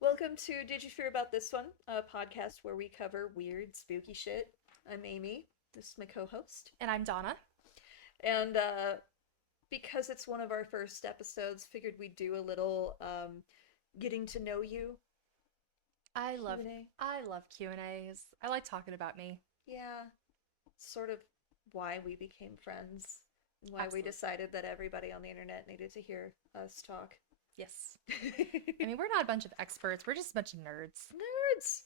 Welcome to Did You Fear About This One, a podcast where we cover weird, spooky shit. I'm Amy. This is my co host. And I'm Dawna. And because it's one of our first episodes, figured we'd do a little getting to know you I love Q&A. I love Q&As. I like talking about me. Yeah, sort of why we became friends, and why we Absolutely. decided that everybody on the internet needed to hear us talk. Yes. I mean, we're not a bunch of experts. We're just a bunch of nerds. Nerds!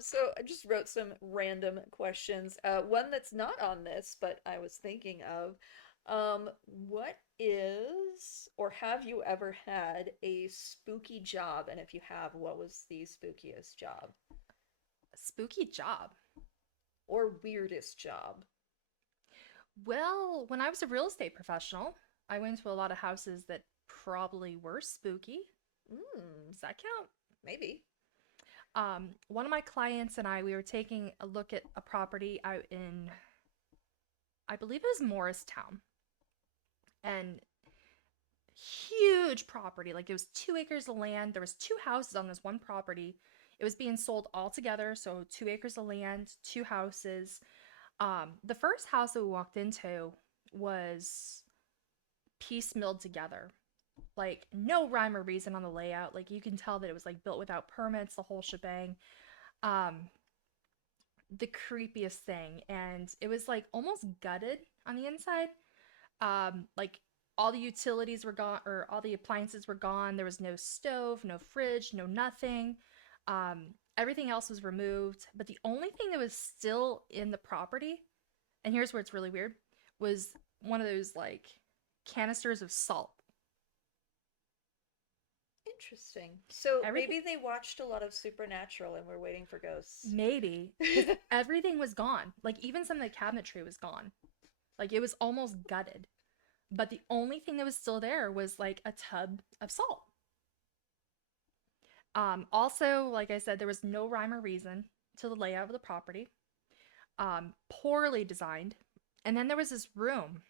So I just wrote some random questions. One that's not on this, but I was thinking of. What is, or have you ever had a spooky job? And if you have, what was the spookiest job? Spooky job. Or weirdest job? Well, when I was a real estate professional, I went to a lot of houses that probably were spooky. Hmm, Does that count? maybe. One of my clients and I, we were taking a look at a property out in, I believe it was Morristown, and huge property. Like it was 2 acres of land. There was two houses on this one property. It was being sold all together. So 2 acres of land, two houses. The first house that we walked into was piecemealed together. Like no rhyme or reason on the layout. Like you can tell that it was like built without permits, the whole shebang. Um, the creepiest thing, and it was like almost gutted on the inside. Like all the utilities were gone, or all the appliances were gone. There was no stove, no fridge, no nothing. Everything else was removed, but the only thing that was still in the property, and here's where it's really weird, was one of those like canisters of salt. Interesting. So Everything, maybe they watched a lot of Supernatural and were waiting for ghosts. maybe, because everything was gone. Like even some of the cabinetry was gone. Like it was almost gutted. But the only thing that was still there was like a tub of salt. Also, like I said, there was no rhyme or reason to the layout of the property. Poorly designed. And then there was this room.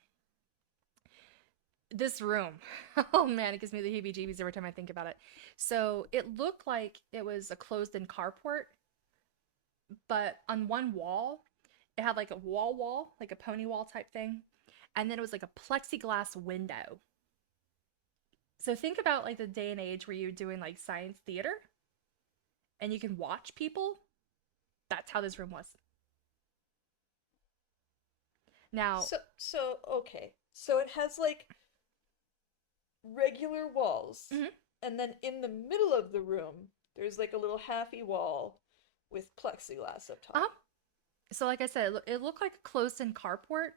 This room. Oh man, it gives me the heebie jeebies every time I think about it. So it looked like it was a closed in carport, but on one wall, it had like a wall, like a pony wall type thing. And then it was like a plexiglass window. So think about like the day and age where you're doing like science theater and you can watch people. That's how this room was. Now, So okay. So it has like regular walls, mhm, and then in the middle of the room, there's like a little halfy wall with plexiglass up uh-huh. top. So like I said, it looked like a closed-in carport.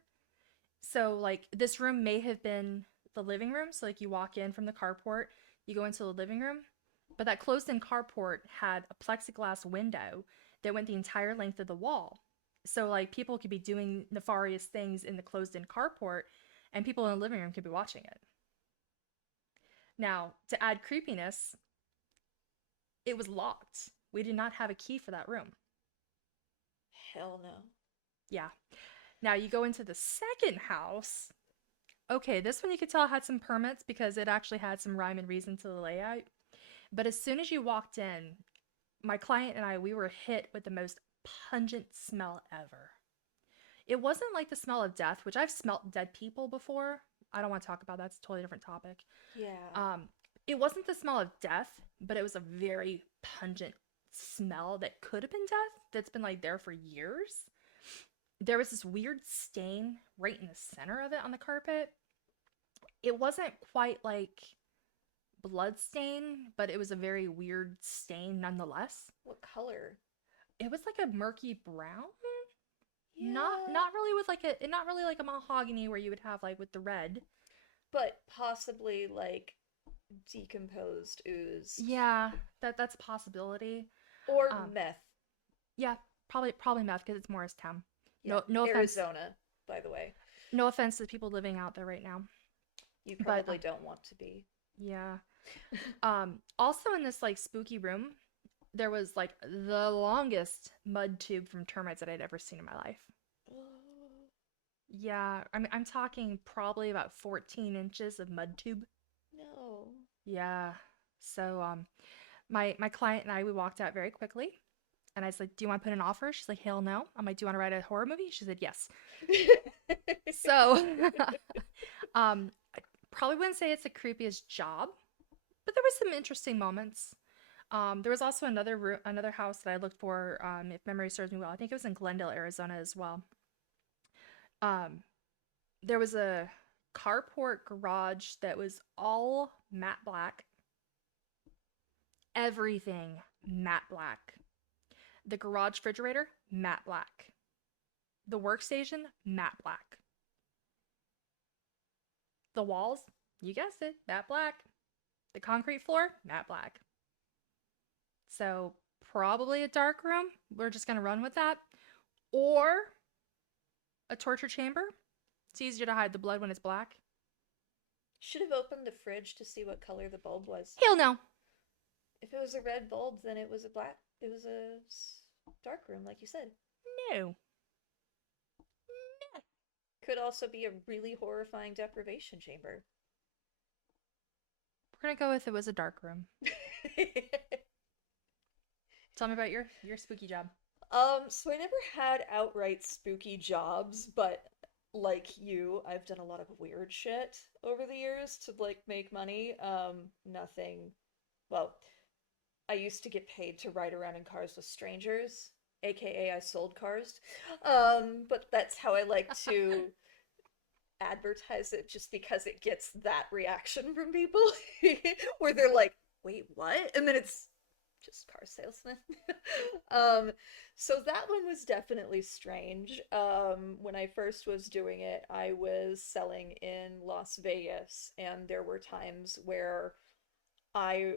So like this room may have been the living room. So like you walk in from the carport, you go into the living room, but that closed-in carport had a plexiglass window that went the entire length of the wall. So like people could be doing nefarious things in the closed-in carport, and people in the living room could be watching it. Now, to add creepiness, it was locked. We did not have a key for that room. Hell no. Yeah. Now you go into the second house. Okay, this one you could tell had some permits because it actually had some rhyme and reason to the layout. But as soon as you walked in, my client and I, we were hit with the most pungent smell ever. It wasn't like the smell of death, which I've smelt dead people before. I don't want to talk about that. It's a totally different topic. Yeah. Um, it wasn't the smell of death, but it was a very pungent smell that could have been death that's been like there for years. There was this weird stain right in the center of it on the carpet. It wasn't quite like blood stain, but it was a very weird stain nonetheless. What color? It was like a murky brown, Yeah. not really with like a not really like a mahogany where you would have like with the red. But possibly like decomposed ooze. Yeah, that's a possibility. Or Um, meth. yeah, probably meth because it's Morristown. Yeah. No offense, Arizona, by the way. no offense to people living out there right now, You but probably don't want to be. yeah. Also in this like spooky room, there was like the longest mud tube from termites that I'd ever seen in my life. Yeah, I'm talking probably about 14 inches of mud tube. No. Oh. Yeah. So my client and I, we walked out very quickly, and I was like, "Do you want to put an offer?" She's like, "Hell no." I'm like, "Do you want to write a horror movie?" She said, "Yes." So I probably wouldn't say it's the creepiest job, but there was some interesting moments. There was also another house that I looked for. If memory serves me well, I think it was in Glendale, Arizona as well. Um, there was a carport garage that was all matte black, everything matte black. The garage refrigerator, matte black. The workstation, matte black. The walls, you guessed it, matte black. The concrete floor, matte black. So probably a dark room. We're just gonna run with that. Or a torture chamber. It's easier to hide the blood when it's black. Should have opened the fridge to see what color the bulb was. Hell no. If it was a red bulb, then it was a black. It was a dark room, like you said. No. Could also be a really horrifying deprivation chamber. We're gonna go with it was a dark room. Tell me about your spooky job. So I never had outright spooky jobs, but like you, I've done a lot of weird shit over the years to like make money. Nothing. Well, I used to get paid to ride around in cars with strangers, aka I sold cars. But that's how I like to advertise it just because it gets that reaction from people where they're like, "Wait, what?" And then it's just car salesman. um so that one was definitely strange. When I first was doing it, I was selling in Las Vegas, and there were times where I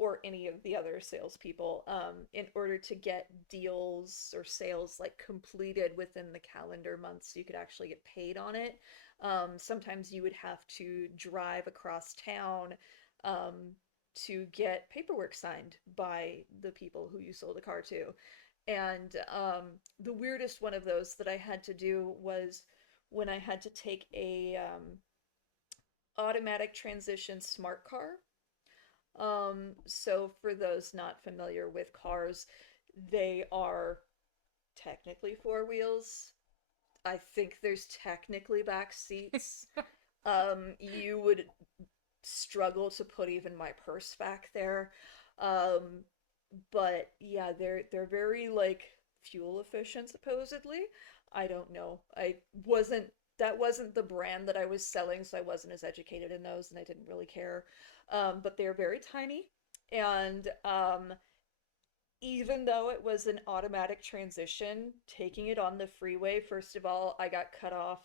or any of the other salespeople, in order to get deals or sales like completed within the calendar month so you could actually get paid on it. Sometimes you would have to drive across town, um, to get paperwork signed by the people who you sold a car to. And the weirdest one of those that I had to do was when I had to take a automatic transmission smart car. So for those not familiar with cars, they are technically four wheels. I think there's technically back seats. You would struggle to put even my purse back there. Um, but yeah, they're very like fuel efficient supposedly. I don't know. I wasn't That wasn't the brand that I was selling, so I wasn't as educated in those and I didn't really care. But they're very tiny, and even though it was an automatic transmission, taking it on the freeway, first of all, I got cut off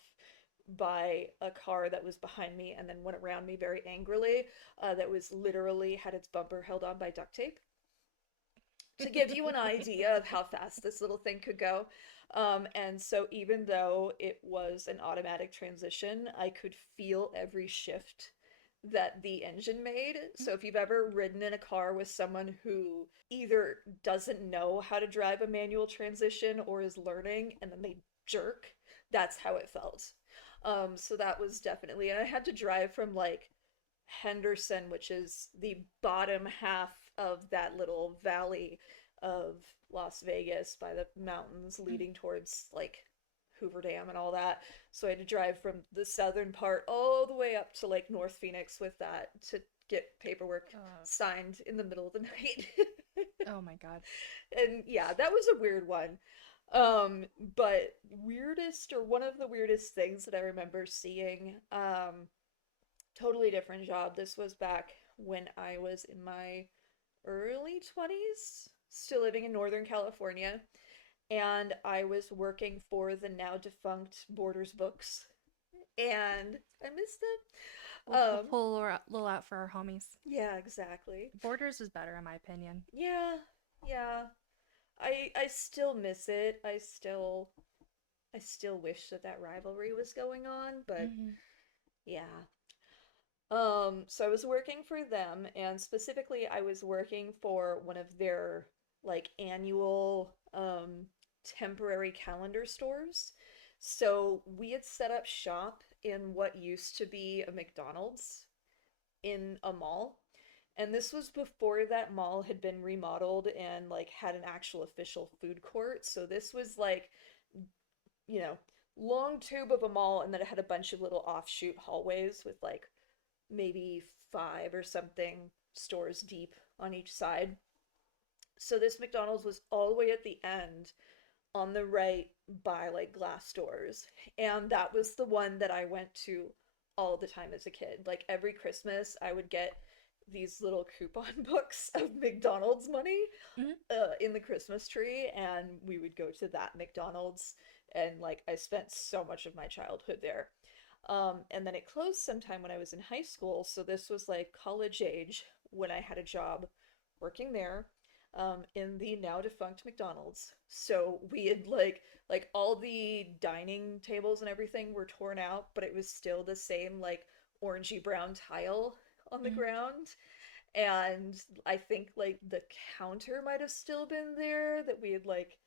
by a car that was behind me and then went around me very angrily. That was literally had its bumper held on by duct tape to give you an idea of how fast this little thing could go. And so, even though it was an automatic transition, I could feel every shift that the engine made. So, if you've ever ridden in a car with someone who either doesn't know how to drive a manual transition or is learning and then they jerk, that's how it felt. So that was definitely, and I had to drive from like Henderson, which is the bottom half of that little valley of Las Vegas by the mountains leading towards like Hoover Dam and all that. So I had to drive from the southern part all the way up to like North Phoenix with that to get paperwork Uh, signed in the middle of the night. oh my god. And yeah, that was a weird one. But weirdest or one of the weirdest things that I remember seeing, totally different job. This was back when I was in my early 20s, still living in Northern California, and I was working for the now defunct Borders Books, and I missed it. We'll pull a little out for our homies. Yeah, exactly. Borders is better in my opinion. Yeah, yeah. I still miss it. I still wish that that rivalry was going on, but Hmm. yeah. So I was working for them, and specifically I was working for one of their like annual temporary calendar stores. So we had set up shop in what used to be a McDonald's, in a mall. And this was before that mall had been remodeled and like had an actual official food court. So this was like, you know, long tube of a mall, and then it had a bunch of little offshoot hallways with like maybe five or something stores deep on each side. So this McDonald's was all the way at the end on the right by like glass doors. And that was the one that I went to all the time as a kid. Like every Christmas, I would get these little coupon books of McDonald's money Hmm. in the Christmas tree, and we would go to that McDonald's. And like I spent so much of my childhood there. And then it closed sometime when I was in high school. So this was like college age when I had a job working there in the now defunct McDonald's. So we had like all the dining tables and everything were torn out, but it was still the same like orangey brown tile on the Hmm. ground. And I think like the counter might have still been there that we had like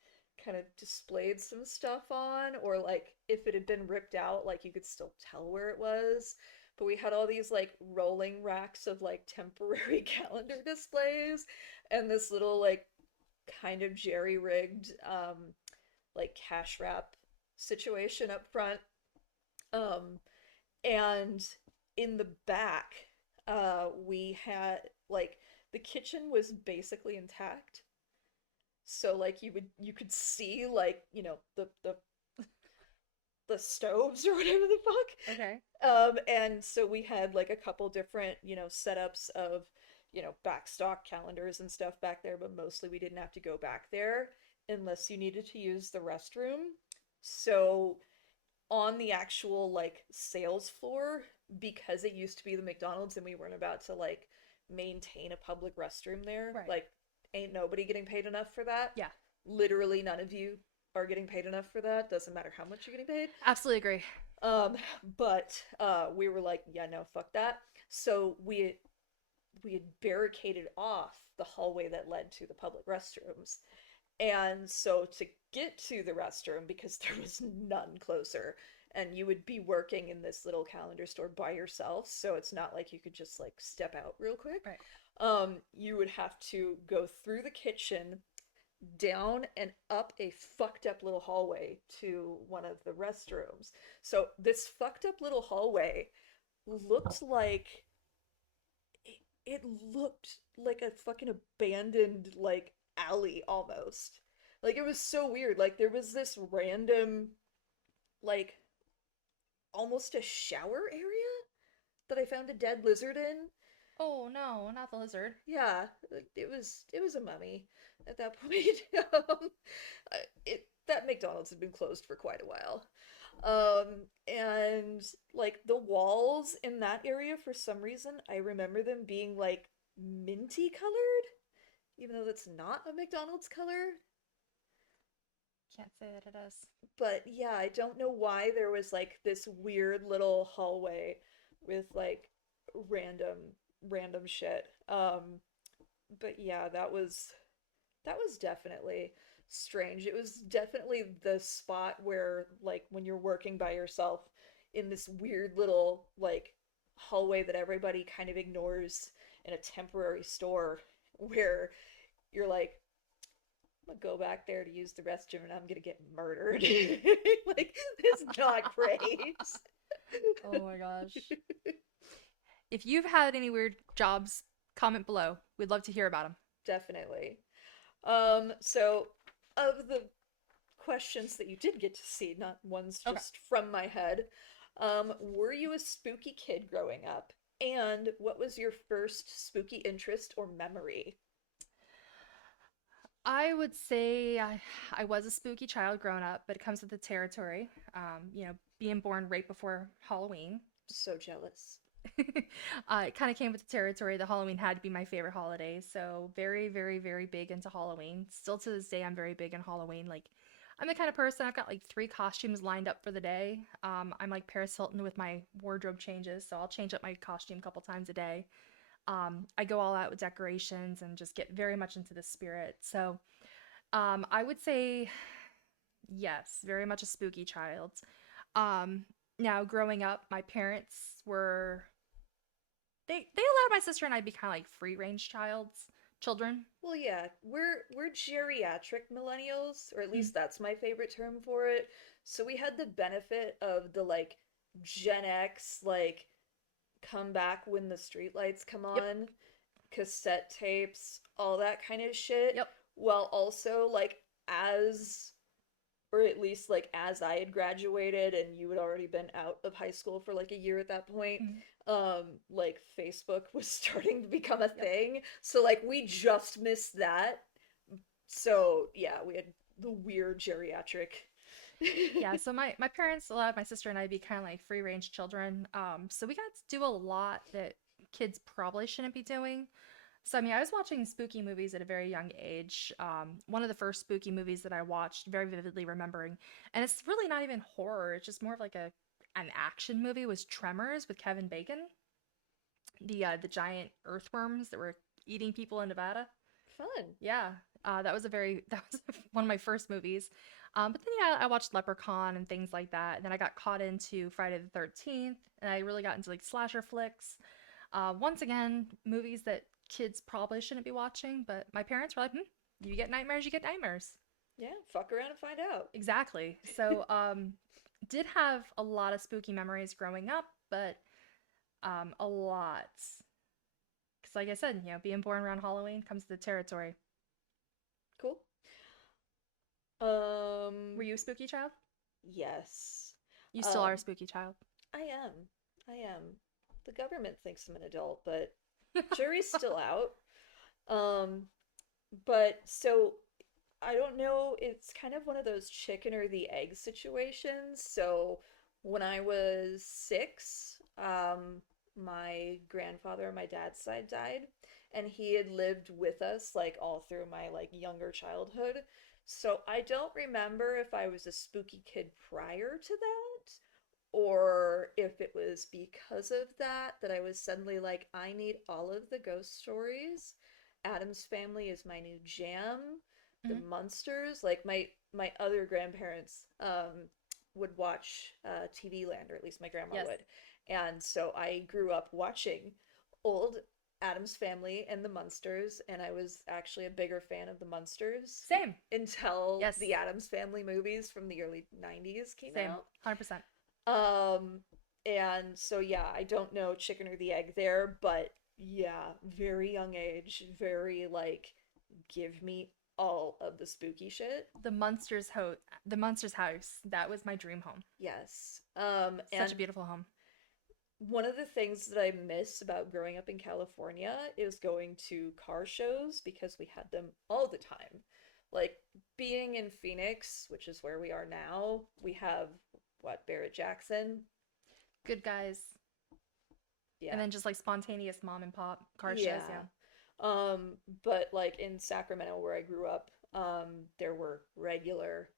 kind of displayed some stuff on, or like if it had been ripped out, like you could still tell where it was. But we had all these like rolling racks of like temporary calendar displays and this little like kind of jerry-rigged like cash wrap situation up front. Um and in the back, we had like the kitchen was basically intact. So like you could see like, the stoves or whatever the fuck. Okay. And so we had like a couple different, setups of, backstock calendars and stuff back there, but mostly we didn't have to go back there unless you needed to use the restroom. So on the actual like sales floor, because it used to be the McDonald's and we weren't about to like maintain a public restroom there, Right. like ain't nobody getting paid enough for that. Yeah. Literally none of you are getting paid enough for that. Doesn't matter how much you're getting paid. Absolutely agree. Um, but we were like, yeah, no, fuck that. So we had barricaded off the hallway that led to the public restrooms. And so to get to the restroom, because there was none closer, and you would be working in this little calendar store by yourself, so it's not like you could just like step out real quick. Right. You would have to go through the kitchen, down and up a fucked up little hallway to one of the restrooms. So this fucked up little hallway looked like it looked like a fucking abandoned like alley almost. Like it was so weird. Like there was this random like almost a shower area that I found a dead lizard in. Oh no, not the lizard. Yeah, it was a mummy at that point. um, that McDonald's had been closed for quite a while. And like the walls in that area, for some reason, I remember them being like minty colored, even though that's not a McDonald's color. Can't say that it is. But yeah, I don't know why there was like this weird little hallway with like random random shit. But yeah, that was definitely strange. It was definitely the spot where like when you're working by yourself in this weird little like hallway that everybody kind of ignores in a temporary store where you're like, I'm gonna go back there to use the restroom and I'm gonna get murdered. Like, it's not great. Oh my gosh. If you've had any weird jobs, comment below. We'd love to hear about them. Definitely. So of the questions that you did get to see, not ones Okay. just from my head, were you a spooky kid growing up? And what was your first spooky interest or memory? I would say I was a spooky child growing up, but it comes with the territory. Being born right before Halloween. So jealous. It kind of came with the territory that Halloween had to be my favorite holiday. So very, very, very big into Halloween. Still to this day, I'm very big in Halloween. Like, I'm the kind of person I've got like 3 costumes lined up for the day. I'm like Paris Hilton with my wardrobe changes, so I'll change up my costume a couple times a day. I go all out with decorations and just get very much into the spirit. So I would say yes, very much a spooky child. Um, Now, growing up, my parents were they allowed my sister and I to be kind of like free range children. Well, yeah, we're geriatric millennials, or at Mm. least that's my favorite term for it. So we had the benefit of the like Gen X like come back when the streetlights come Yep. on, cassette tapes, all that kind of shit, Yep. while also like as or at least like as I had graduated and you had already been out of high school for like a year at that point, Mm. like Facebook was starting to become a Yep. thing. So like we just missed that. So yeah, we had the weird geriatric. Yeah, so my parents allowed my sister and I to be kind of like free range children. So we got to do a lot that kids probably shouldn't be doing. So I mean, I was watching spooky movies at a very young age. One of the first spooky movies that I watched, very vividly remembering, and it's really not even horror. It's just more of like a an action movie. Was Tremors with Kevin Bacon, the giant earthworms that were eating people in Nevada. Fun. Yeah, that was a very that was one of my first movies. But then yeah, I watched Leprechaun and things like that. And then I got caught into Friday the 13th, and I really got into like slasher flicks. Once again, movies that kids probably shouldn't be watching, but my parents were like, you get nightmares, you get nightmares. Yeah, fuck around and find out. Exactly. So, did have a lot of spooky memories growing up, but a lot. Because, like I said, being born around Halloween comes to the territory. Cool. Were Um, you a spooky child? yes. You still are a Um, spooky child. I am. I am. The government thinks I'm an adult, but jury's still out. Um, but so I don't know, it's kind of one of those chicken or the egg situations. So when I was 6, my grandfather on my dad's side died, and he had lived with us like all through my like younger childhood. So I don't remember if I was a spooky kid prior to that or if it was because of that that I was suddenly like, I need all of the ghost stories. Adam's Family is my new jam. The Hmm. Munsters, like my other grandparents would watch TV Land, or at least my grandma Yes. would, and so I grew up watching old Adam's Family and the Munsters, and I was actually a bigger fan of the Munsters Same. until Yes. the Adams Family movies from the early 90s came Same. out. 100%. Um, and so yeah, I don't know chicken or the egg there, but yeah, very young age, very like give me all of the spooky shit. The Munsters house. That was my dream home. Yes. Such And a beautiful home. one of the things that I miss about growing up in California is going to car shows because we had them all the time. Like being in Phoenix, which is where we are now, we have what, Barrett Jackson? Good guys. And Yeah. then just like spontaneous mom and pop car shows. Yeah. Yeah. But like in Sacramento where I grew up, there were regular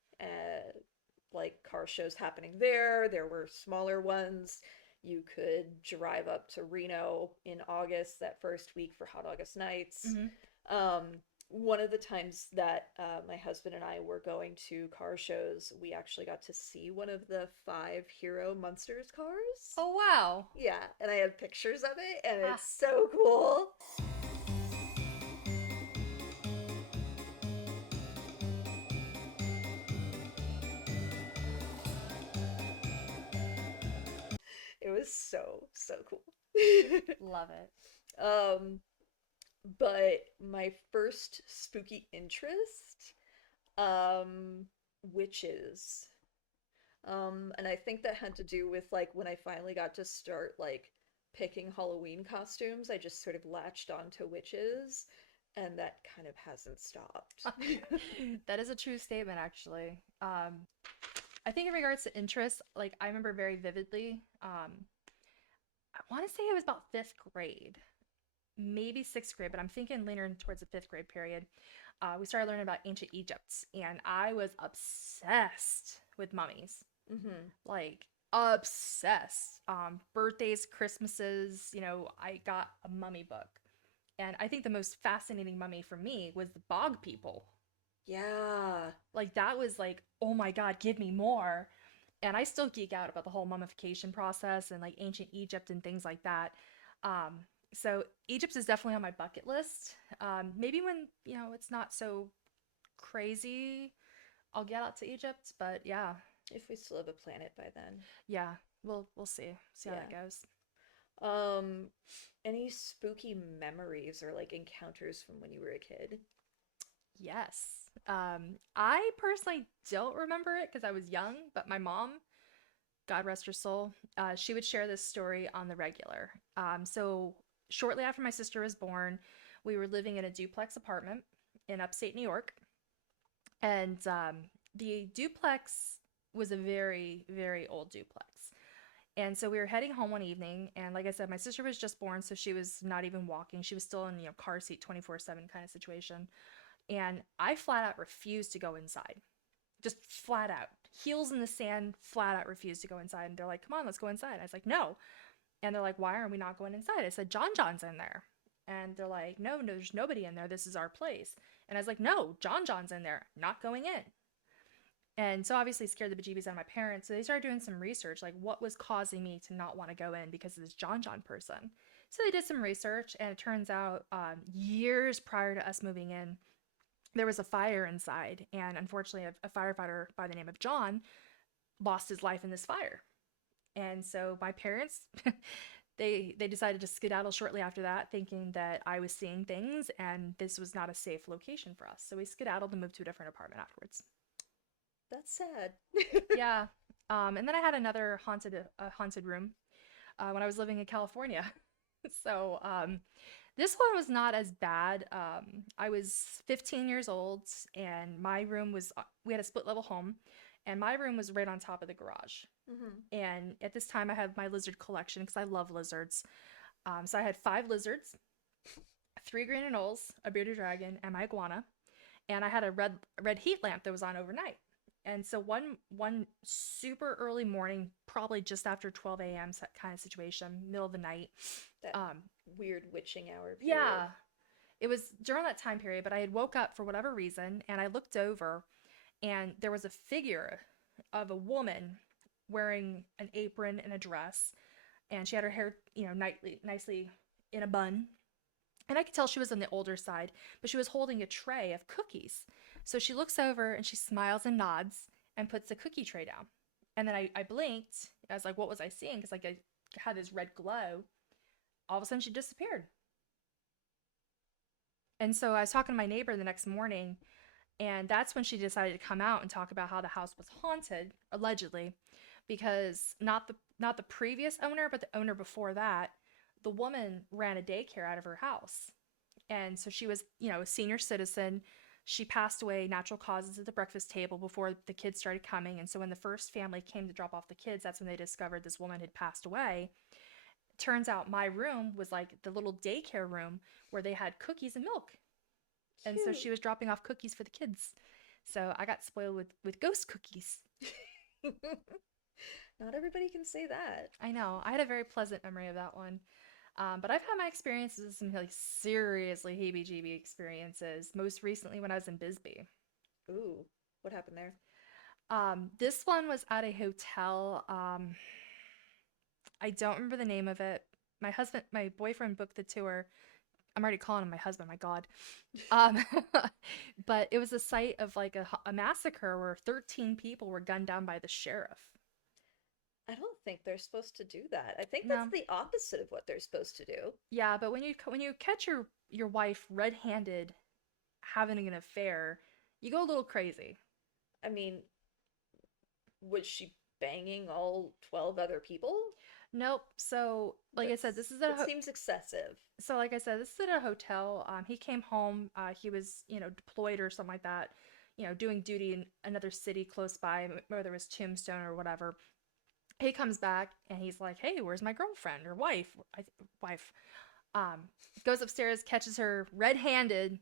like car shows happening there. There were smaller ones. You could drive up to Reno in August, that first week for Hot August Nights. Hmm. Um, one of the times that my husband and I were going to car shows, we actually got to see one of the 5 Hero Munsters cars. Oh, wow. Yeah, and I have pictures of it, and Ah, it's so cool. It was so cool. love it. um, but my first spooky interest, um, witches. And I think that had to do with like when I finally got to start like picking Halloween costumes, I just sort of latched onto witches, and that kind of hasn't stopped. That is a true statement, actually. I think in regards to interest, like I remember very vividly. I want to say it was about fifth grade, maybe sixth grade, but I'm thinking later towards the fifth grade period. We started learning about ancient Egypt, and I was obsessed with mummies. Hmm. Like obsessed. Birthdays, Christmases, I got a mummy book. And I think the most fascinating mummy for me was the bog people. Yeah. Like that was like, oh my God, give me more. And I still geek out about the whole mummification process and like ancient Egypt and things like that. Um, So Egypt is definitely on my bucket list. Maybe when, it's not so crazy, I'll get out to Egypt. But yeah, If we still have a planet by then. yeah, we'll see how that Yeah. goes. Um, any spooky memories or like encounters from when you were a kid? Yes. I personally don't remember it because I was young, but my mom, God rest her soul, she would share this story on the regular. So shortly after my sister was born, we were living in a duplex apartment in upstate New York, and the duplex was a very, very old duplex. And so we were heading home one evening, and like I said, my sister was just born, so she was not even walking. She was still in, car seat 24/7 kind of situation. And I flat out refused to go inside. Just flat out. Heels in the sand, flat out refused to go inside. And they're like, come on, let's go inside. I was like, no. And they're like, why are we not going inside? I said, John's in there. And they're like, no, no, there's nobody in there. This is our place. And I was like, no, John's in there, not going in. And so obviously scared the bejeebies out of my parents. So they started doing some research, like what was causing me to not want to go in because of this John person. So they did some research, and it turns out years prior to us moving in, there was a fire inside, and unfortunately, a firefighter by the name of John lost his life in this fire. And so my parents, they decided to skedaddle shortly after that, thinking that I was seeing things and this was not a safe location for us. So we skedaddled and moved to a different apartment afterwards. That's sad. Yeah. And then I had another haunted room when I was living in California. So this one was not as bad. I was 15 years old, and my room was, we had a split level home, and my room was right on top of the garage. Hmm. And at this time, I had my lizard collection because I love lizards. So I had 5 lizards, 3 green anoles, a bearded dragon, and my iguana. And I had a red heat lamp that was on overnight. And so one super early morning, probably just after 12 a.m. kind of situation, middle of the night. That Um, weird witching hour period. yeah, it was during that time period, but I had woke up for whatever reason, and I looked over, and there was a figure of a woman wearing an apron and a dress, and she had her hair, nicely in a bun. And I could tell she was on the older side, but she was holding a tray of cookies. So she looks over and she smiles and nods and puts the cookie tray down. And then I blinked. I was like, what was I seeing? Because like I had this red glow. All of a sudden she disappeared. And so I was talking to my neighbor the next morning, and that's when she decided to come out and talk about how the house was haunted, allegedly, because not the previous owner, but the owner before that, the woman ran a daycare out of her house. And so she was, a senior citizen. She passed away natural causes at the breakfast table before the kids started coming. And so when the first family came to drop off the kids, that's when they discovered this woman had passed away. Turns out my room was like the little daycare room where they had cookies and milk. And so Cute. she was dropping off cookies for the kids. So I got spoiled with ghost cookies. Not everybody can say that. I know. I had a very pleasant memory of that one. But I've had my experiences with some like seriously heebie-jeebie experiences. Most recently when I was in Bisbee. Ooh, what happened there? This one was at a hotel. I don't remember the name of it. My boyfriend booked the tour. I'm already calling him my husband. My God. Um, but it was a site of like a massacre where 13 people were gunned down by the sheriff. I don't think they're supposed to do that. I think that's No, the opposite of what they're supposed to do. yeah, but when you catch your wife red-handed having an affair, you go a little crazy. I mean, was she banging all 12 other people? Nope. So, like I said, That's this is at a that seems excessive. like I said, this is at a hotel. He came home. He was, deployed or something like that. Doing duty in another city close by, whether it was Tombstone or whatever. He comes back and he's like, "Hey, where's my girlfriend or wife? Wife." Um, Goes upstairs, catches her red-handed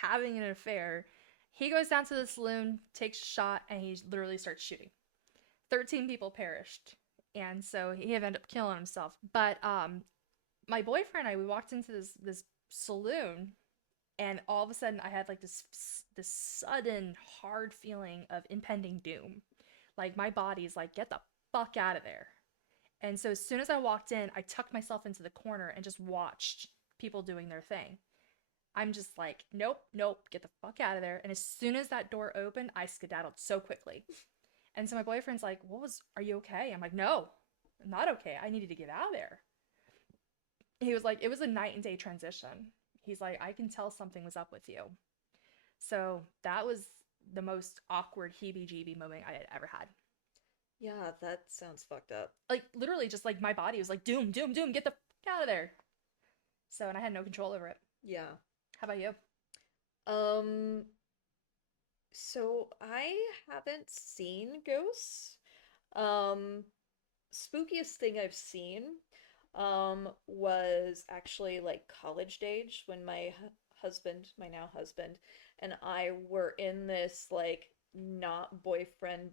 having an affair. He goes down to the saloon, takes a shot, and he literally starts shooting. 13 people perished, and so he ended up killing himself. But my boyfriend and I, we walked into this saloon, and all of a sudden I had like this sudden hard feeling of impending doom. Like my body's like, get the fuck out of there. And so as soon as I walked in, I tucked myself into the corner and just watched people doing their thing. I'm just like, nope, nope, get the fuck out of there. And as soon as that door opened, I skedaddled so quickly. And so my boyfriend's like, are you okay? I'm like, no, I'm not okay. I needed to get out of there. He was like, it was a night and day transition. He's like, I can tell something was up with you. So that was the most awkward heebie jeebie moment I had ever had. Yeah, that sounds fucked up. Like, literally, just like my body was like, doom, doom, doom, get the fuck out of there. So, and I had no control over it. Yeah. How about you? Um, so I haven't seen ghosts. Um, Spookiest thing I've seen was actually like college age when my husband, my now husband, and I were in this like not boyfriend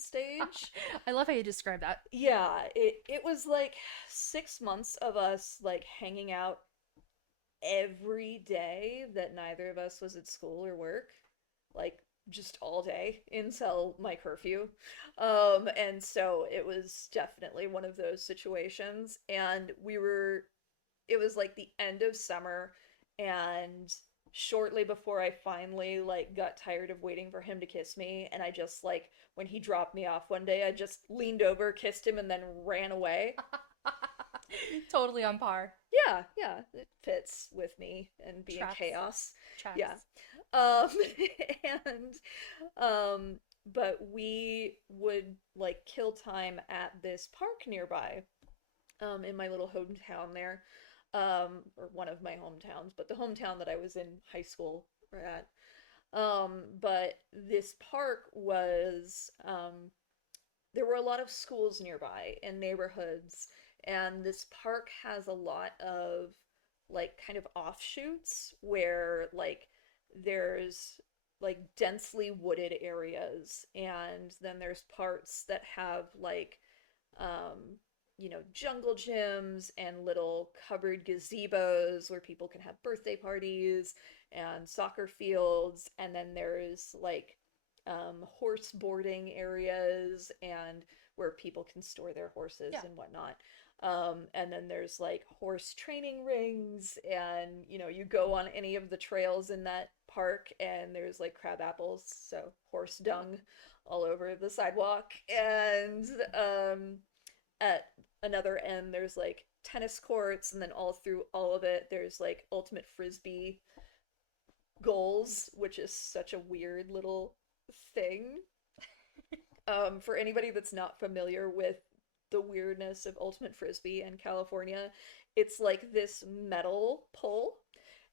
stage. I love how you describe that. Yeah, it was like 6 months of us like hanging out every day that neither of us was at school or work, like just all day until my curfew. And so it was definitely one of those situations. And it was like the end of summer, and shortly before I finally like got tired of waiting for him to kiss me, and I just like when he dropped me off one day, I just leaned over, kissed him, and then ran away. Totally on par. Yeah, yeah, it fits with me and being Tracks. chaos. Yeah. Tracks. Um and um but we would like kill time at this park nearby in my little hometown there. Or one of my hometowns, but the hometown that I was in high school at. But this park was there were a lot of schools nearby and neighborhoods, and this park has a lot of like kind of offshoots where like there's like densely wooded areas, and then there's parts that have like um jungle gyms and little covered gazebos where people can have birthday parties and soccer fields, and then there's like horse boarding areas and where people can store their horses Yeah. and whatnot. And then there's like horse training rings, and you go on any of the trails in that park, and there's like crab apples, so horse dung all over the sidewalk. And at another end, there's like tennis courts, and then all through all of it, there's like ultimate frisbee goals, which is such a weird little thing. For anybody that's not familiar with the weirdness of ultimate frisbee in California, it's like this metal pole,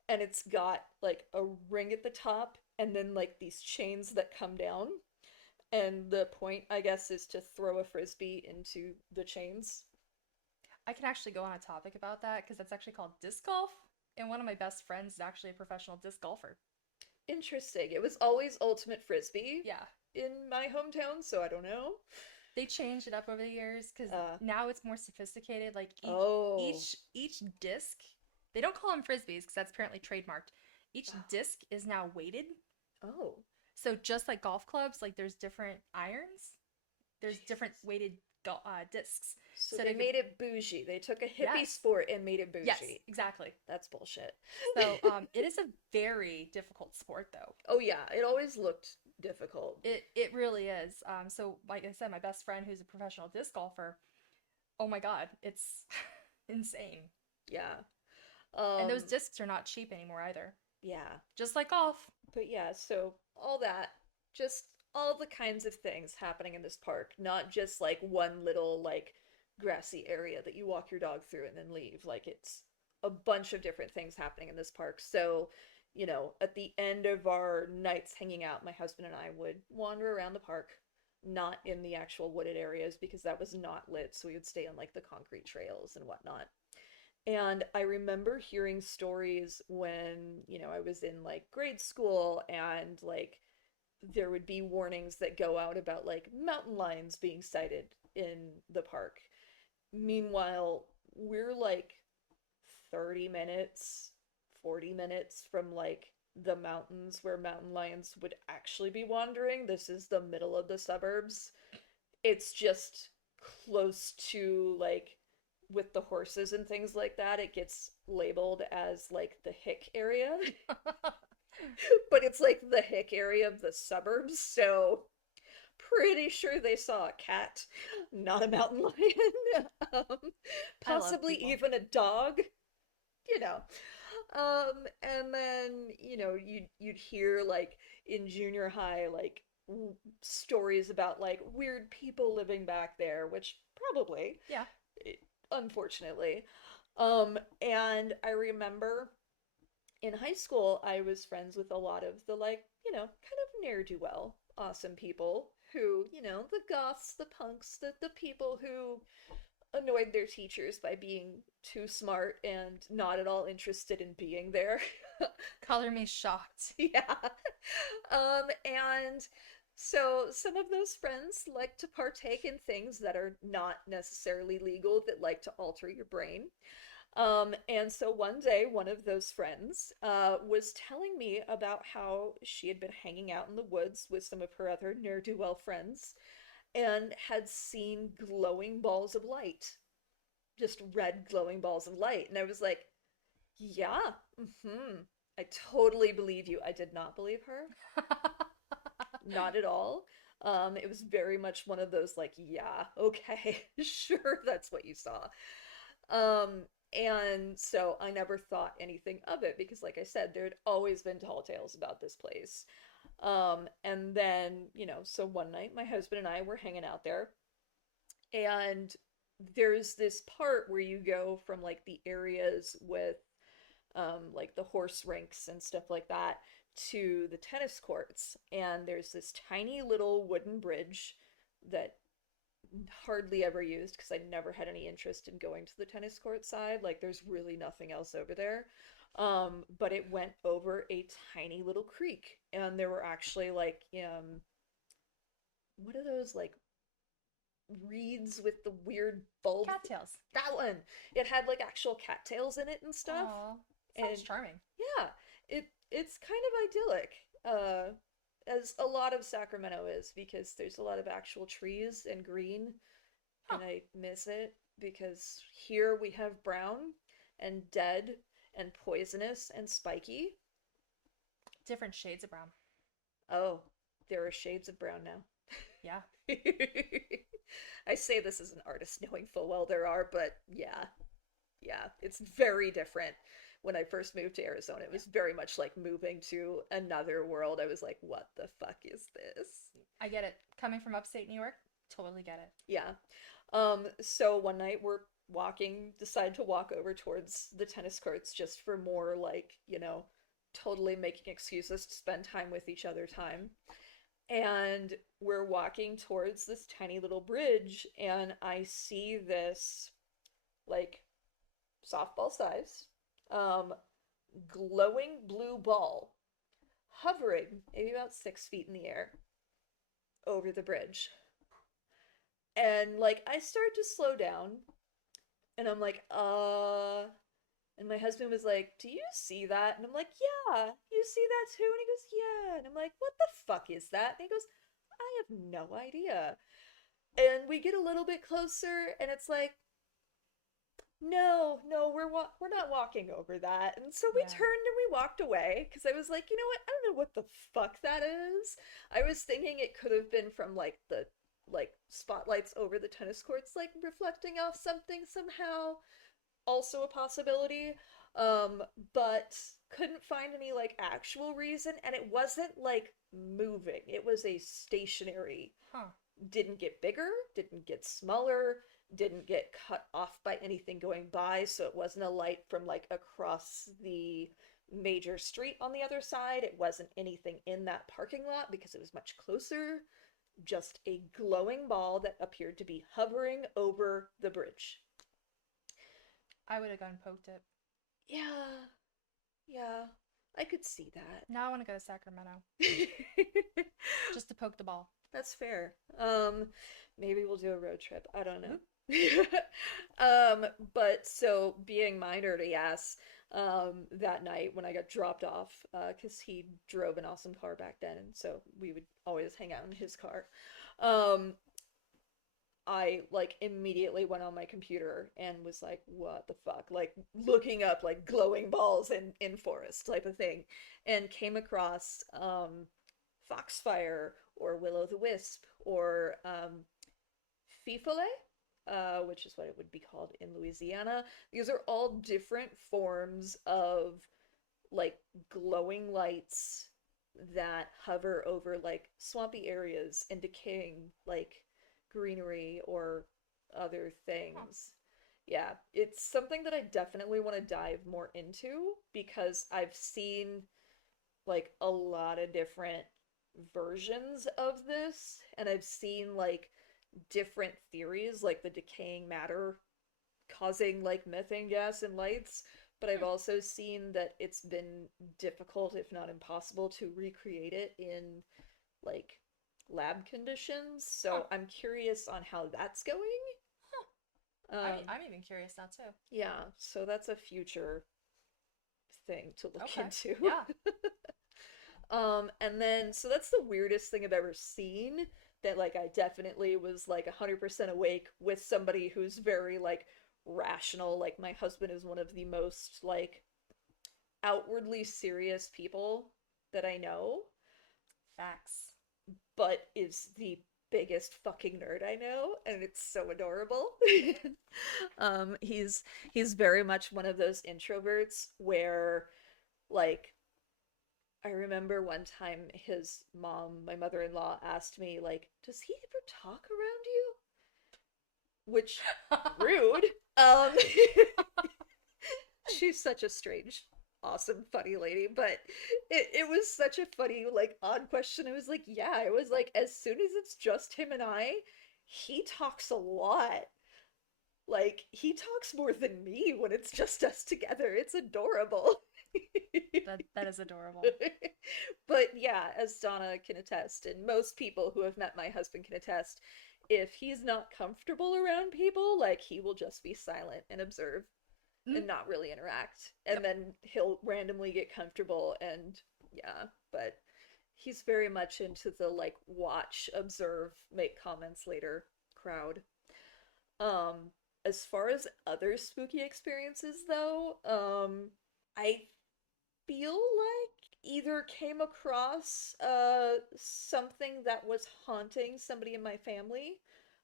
and it's got like a ring at the top, and then like these chains that come down. And the point, I guess, is to throw a frisbee into the chains. I can actually go on a topic about that because that's actually called disc golf. And one of my best friends is actually a professional disc golfer. Interesting. It was always ultimate frisbee Yeah. in my hometown, so I don't know. They changed it up over the years because Uh, now it's more sophisticated. Like oh, each disc, they don't call them frisbees because that's apparently trademarked. Each disc is now weighted. oh, So just like golf clubs, like there's different irons, there's different Jesus. weighted discs. So So they they could, made it bougie. They took a hippie yes, sport and made it yes, bougie. exactly. That's bullshit. So it is a very difficult sport though. Oh yeah, it always looked difficult. It really is. So like I said, my best friend who's a professional disc golfer, oh my God, it's insane. Yeah. And those Um, discs are not cheap anymore either. yeah. Just like golf. But yeah, so all that, just all the kinds of things happening in this park, not just like one little like grassy area that you walk your dog through and then leave. Like it's a bunch of different things happening in this park. So, at the end of our nights hanging out, my husband and I would wander around the park, not in the actual wooded areas because that was not lit. So we would stay on like the concrete trails and whatnot. And I remember hearing stories when, I was in like grade school, and like there would be warnings that go out about like mountain lions being sighted in the park. Meanwhile, we're like 30 minutes, 40 minutes from like the mountains where mountain lions would actually be wandering. This is the middle of the suburbs. It's just close to like with the horses and things like that, it gets labeled as like the hick area. But it's like the hick area of the suburbs, so pretty sure they saw a cat, not a mountain lion. I love Possibly people. even a dog, you know. And then, you'd hear like in junior high, like stories about like weird people living back there, which probably, Yeah. eh, unfortunately. And I remember in high school, I was friends with a lot of the like, kind of ne'er do well, awesome people who, the goths, the punks, the people who annoyed their teachers by being too smart and not at all interested in being there. Color me shocked. Yeah. And so some of those friends like to partake in things that are not necessarily legal, that like to alter your brain. And so one day, one of those friends was telling me about how she had been hanging out in the woods with some of her other ne'er-do-well friends and had seen glowing balls of light, just red glowing balls of light. And I was like, yeah, mm-hmm. I totally believe you. I did not believe her, not at all. It was very much one of those like, yeah, okay, sure, that's what you saw. Um, and so I never thought anything of it because, like I said, there had always been tall tales about this place. And then, so one night my husband and I were hanging out there, and there's this part where you go from like the areas with like the horse rinks and stuff like that to the tennis courts. And there's this tiny little wooden bridge that hardly ever used because I never had any interest in going to the tennis court side. Like, there's really nothing else over there. But it went over a tiny little creek, and there were actually like, what are those like reeds with the weird bulb? Cattails. That one. It had like actual cattails in it and stuff. Aw, And sounds charming. yeah, it's kind of idyllic. As a lot of Sacramento is, because there's a lot of actual trees and green, Huh. and I miss it because here we have brown and dead and poisonous and spiky. Different shades of brown. Oh, there are shades of brown now. Yeah. I say this as an artist knowing full well there are, but yeah, yeah, it's very different. When I first moved to Arizona, it Yeah. was very much like moving to another world. I was like, what the fuck is this? I get it. Coming from upstate New York, totally get it. Yeah. So one night we're decide to walk over towards the tennis courts just for more like, totally making excuses to spend time with each other time. And we're walking towards this tiny little bridge, and I see this like softball size, um, glowing blue ball hovering maybe about 6 feet in the air over the bridge. And like I start to slow down, and I'm like, and my husband was like, "Do you see that?" And I'm like, "Yeah, you see that too?" And he goes, "Yeah." And I'm like, "What the fuck is that?" And he goes, "I have no idea." And we get a little bit closer, and it's like, "No, no, we're not walking over that." And so we Yeah. turned and we walked away because I was like, "You know what? I don't know what the fuck that is." I was thinking it could have been from like the spotlights over the tennis courts like reflecting off something somehow, also a possibility. Um, but couldn't find any like actual reason, and it wasn't like moving. It was a stationary, Huh. didn't get bigger, didn't get smaller, didn't get cut off by anything going by, so it wasn't a light from like across the major street on the other side. It wasn't anything in that parking lot because it was much closer. Just a glowing ball that appeared to be hovering over the bridge. I would have gone and poked it. Yeah, yeah, I could see Now I want to go to Sacramento that. just to poke the ball. That's fair. Maybe we'll do a road trip. I don't Mhm. know. But so being my nerdy ass, that night when I got dropped off, because he drove an awesome car back then, and so we would always hang out in his car. Um, I like immediately went on my computer and was like, what the fuck? Like looking up like glowing balls in forest type of thing, and came across Foxfire or Will o' the Wisp or Fifole, which is what it would be called in Louisiana. These are all different forms of like glowing lights that hover over like swampy areas and decaying like greenery or other Huh. things. Yeah, it's something that I definitely want to dive more into because I've seen like a lot of different versions of this and I've seen like different theories like the decaying matter causing like methane gas and lights, but I've Hmm. also seen that it's been difficult, if not impossible, to recreate it in like lab conditions. Huh. So I'm curious on how that's going. Huh. Um, I'm even curious now too. yeah, so that's a future thing to look Okay. into. Yeah. And then so that's the weirdest thing I've ever seen that like I definitely was like 100% awake with somebody who's very like rational. Like my husband is one of the most like outwardly serious people that I know, Facts. but is the biggest fucking nerd I know, and it's so adorable. He's very much one of those introverts where like I remember one time his mom, my mother-in-law, asked me like, "Does he ever talk around you?" Which rude. Um she's such a strange, awesome, funny lady, but it was such a funny, like, odd question. It was like, yeah, it was like as soon as it's just him and I, he talks a lot. Like, he talks more than me when it's just us together. It's adorable. That is adorable. But yeah, as Donna can attest, and most people who have met my husband can attest, if he's not comfortable around people, like, he will just be silent and observe Mm. and not really interact. And Yep. then he'll randomly get comfortable and yeah, but he's very much into the like watch, observe, make comments later crowd. Um as far as other spooky experiences though, I feel like either came across something that was haunting somebody in my family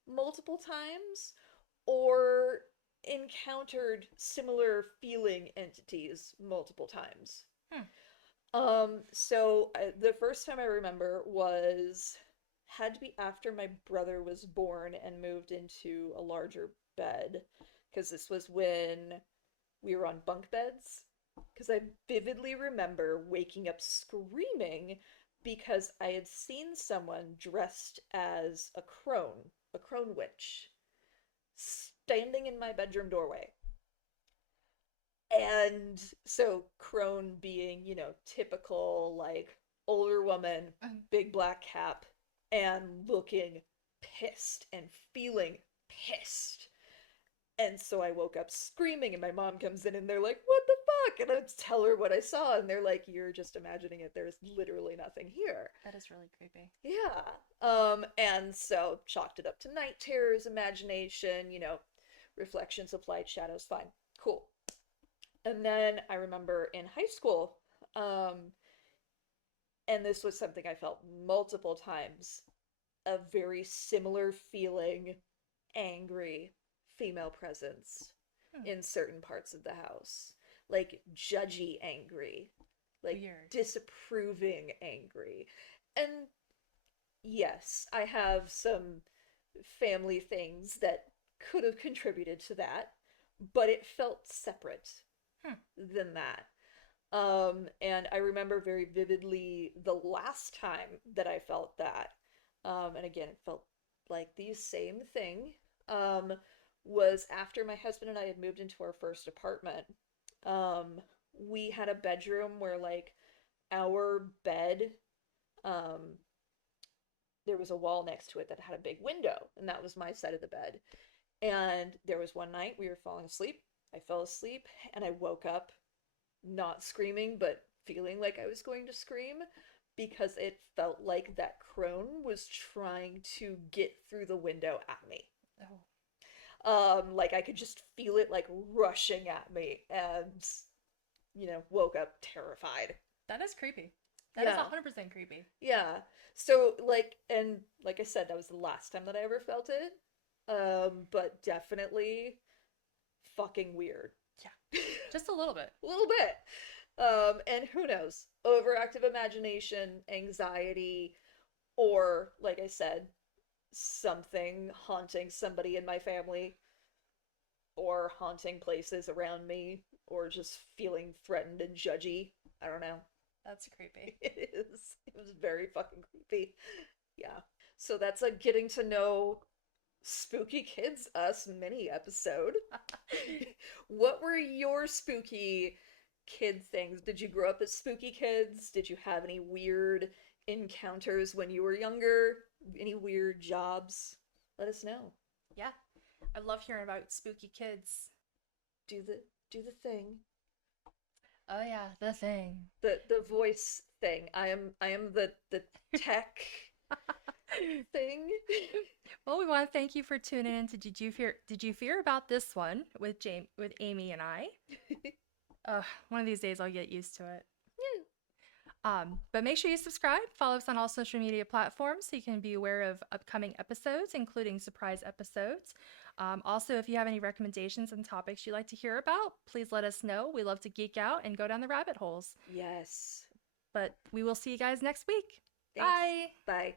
multiple times or encountered similar feeling entities multiple times. Hmm. The first time I remember was had to be after my brother was born and moved into a larger bed because this was when we were on bunk beds. Because I vividly remember waking up screaming because I had seen someone dressed as a crone witch, standing in my bedroom doorway. And so crone being, you know, typical like older woman, Mm. big black cap, and looking pissed and feeling pissed. And so I woke up screaming, and my mom comes in and they're like, "What the fuck?" And I tell her what I saw, and they're like, "You're just imagining it. There's literally nothing here." That is really creepy. Yeah. And so chalked it up to night terrors, imagination, you know, reflections of light, shadows, fine. Cool. And then I remember in high school, um, and this was something I felt multiple times, a very similar feeling, angry female presence Hmm. in certain parts of the house. Like judgy angry, like Weird. disapproving angry. And yes, I have some family things that could have contributed to that, but it felt separate Hmm. than that. And I remember very vividly the last time that I felt that. And again, it felt like the same thing. Um, was after my husband and I had moved into our first apartment. Um, we had a bedroom where like our bed, um, there was a wall next to it that had a big window, and that was my side of the bed. And there was one night we were falling asleep. I fell asleep and I woke up not screaming, but feeling like I was going to scream because it felt like that crone was trying to get through the window at me. Oh, Like I could just feel it like rushing at me and woke up terrified. that is creepy. That is Yeah. 100% creepy. Yeah. So and like I said, that was the last time that I ever felt it. But definitely fucking weird. Yeah, just a little bit. A little bit. And who knows? Overactive imagination, anxiety, or like I said, something haunting somebody in my family, or haunting places around me, or just feeling threatened and judgy. I don't know. That's creepy. It is. It was very fucking creepy. Yeah. So that's a getting to know Spooky Kids Us mini episode. What were your spooky kid things? Did you grow up as spooky kids? Did you have any weird encounters when you were younger? Any weird jobs? Let us know. Yeah, I love hearing about spooky kids. Do the thing. Oh yeah, the thing. The voice thing. I am the tech thing. Well, we want to thank you for tuning in to Did You Fear About This One with Amy and I. One of these days I'll get used to it. But make sure you subscribe, follow us on all social media platforms so you can be aware of upcoming episodes, including surprise episodes. Also, if you have any recommendations and topics you'd like to hear about, please let us know. We love to geek out and go down the rabbit holes. Yes. But we will see you guys next week. Thanks. Bye. Bye.